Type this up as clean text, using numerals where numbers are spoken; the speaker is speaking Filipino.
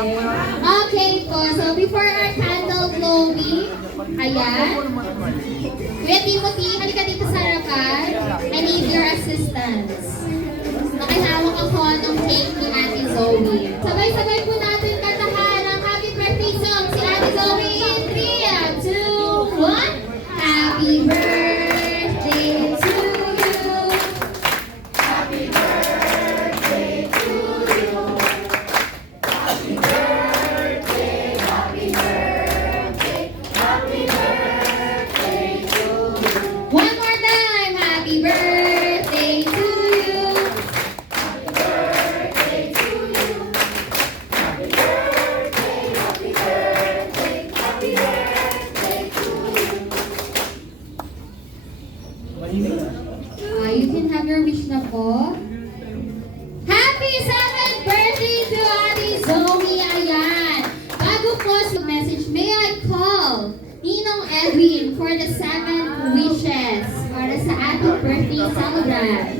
Okay po, so before our candle blowing, ayan. Kuya Timothy, halika dito sa harapan. I need your assistance. Nakihawak ako ng cake ni Ate Zoe. Sabay-sabay po natin kantahan ang happy birthday song si Ate Zoe in 3, 2, 1. Happy birthday to you. Happy birthday to you. Happy birthday, happy birthday, happy birthday to you. One more time, happy birthday to you. Happy birthday to you. Happy birthday, happy birthday, happy birthday to you. You can have your wish na po. Happy 7th birthday to Ate Zoe! Ayan! Bago po sa message, may I call Ninong Edwin for the 7 wishes para sa ating birthday celebrant.